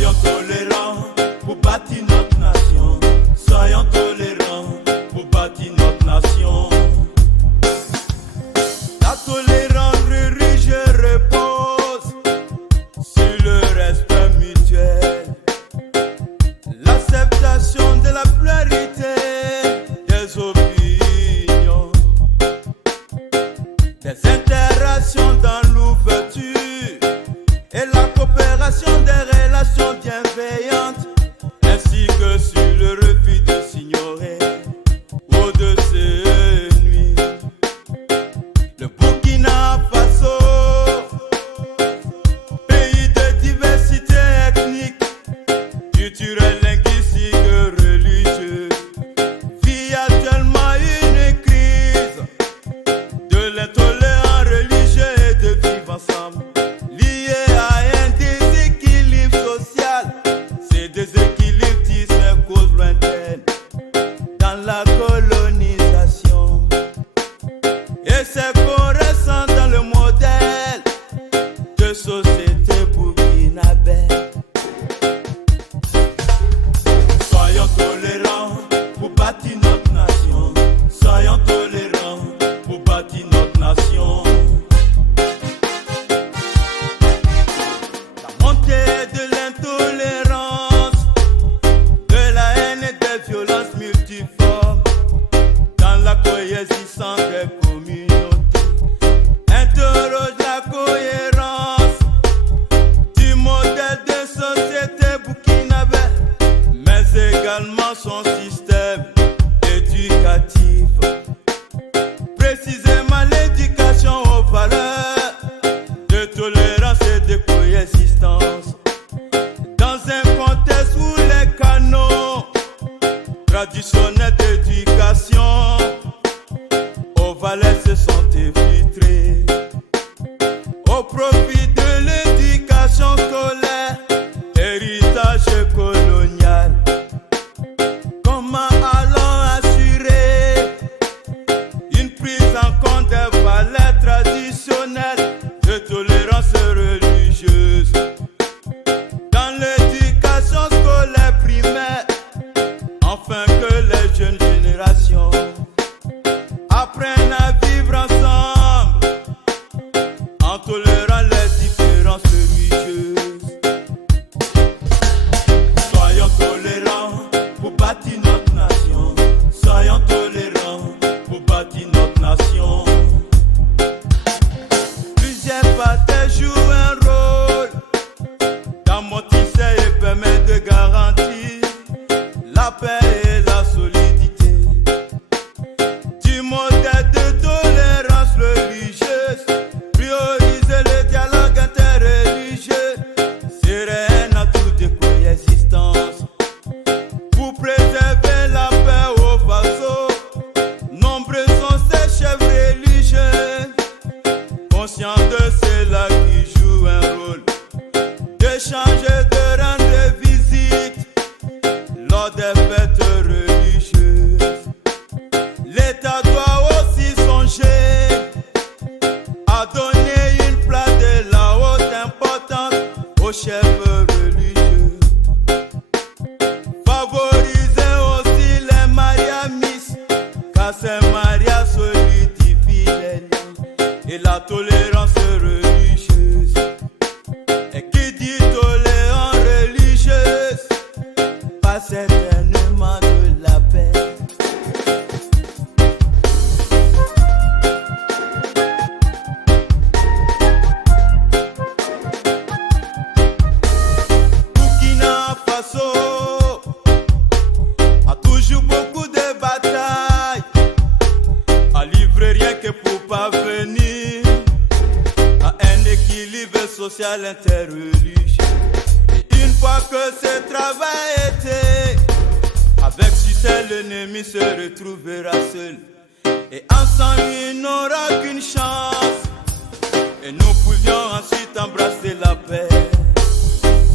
Soyons tolérants pour bâtir notre nation. Soyons tolérants pour bâtir notre nation. La tolérance religieuse repose sur le respect mutuel, l'acceptation de la pluralité des opinions, des interactions dans l'ouverture et la coopération des relations bienveillantes, ainsi que sur le refus de s'ignorer ou de se nuire. Le Burkina Faso, pays de diversité ethnique, culturelle, linguistique, religieuse, vit actuellement une crise de l'intolérance religieuse et de vivre ensemble, liée à un déséquilibre social. Ces déséquilibres tissent une cause lointaine dans la colonisation, et c'est qu'on ressent dans le modèle de société burkinabé. Soyons tolérants pour bâtir notre nation. Soyons tolérants pour bâtir notre nation. La montée de l'intolérance, de la haine et des violences multiformes dans la coexistence des communautés interroge la cohérence du modèle de société burkinabé, mais également son système éducatif. Précisément l'éducation aux valeurs de tolérance et de coexistence, dans un contexte où les canaux traditionnels d'éducation aux valeurs se sont infiltrés au profit de l'éducation scolaire, héritage colonial. Comment allons assurer une prise en compte des valeurs traditionnelles de tolérance religieuse dans l'éducation scolaire primaire, afin que les jeunes générations apprennent à vivre ensemble en tolérant les différences religieuses. Soyons tolérants pour bâtir notre nation. Soyons tolérants pour bâtir notre nation. Plusieurs parties jouent un rôle d'amortisseur et permettent de garantir la paix et la solidité du modèle de tolérance religieuse. Prioriser le dialogue interreligieux serait un atout de coexistence pour préserver la paix au Faso. Nombreux sont ces chefs religieux conscients de cela qui jouent un rôle d'échange et de rendre visite lors des fêtes religieuses. L'État doit aussi songer à donner une place de la haute importance aux chefs religieux. Favoriser aussi les mariages mixtes, car ces mariages solidifient les liens et la tolérance religieuse. Et qui dit tolérance religieuse passe éternellement de la paix. Burkina Faso a toujours beaucoup de batailles à livrer, rien que pour parvenir à un équilibre social interreligieux. Et une fois que ce travail est fait, avec succès l'ennemi se retrouvera seul, et ensemble il n'aura qu'une chance, et nous pouvions ensuite embrasser la paix.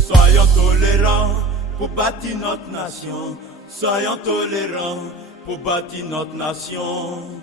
Soyons tolérants pour bâtir notre nation. Soyons tolérants pour bâtir notre nation.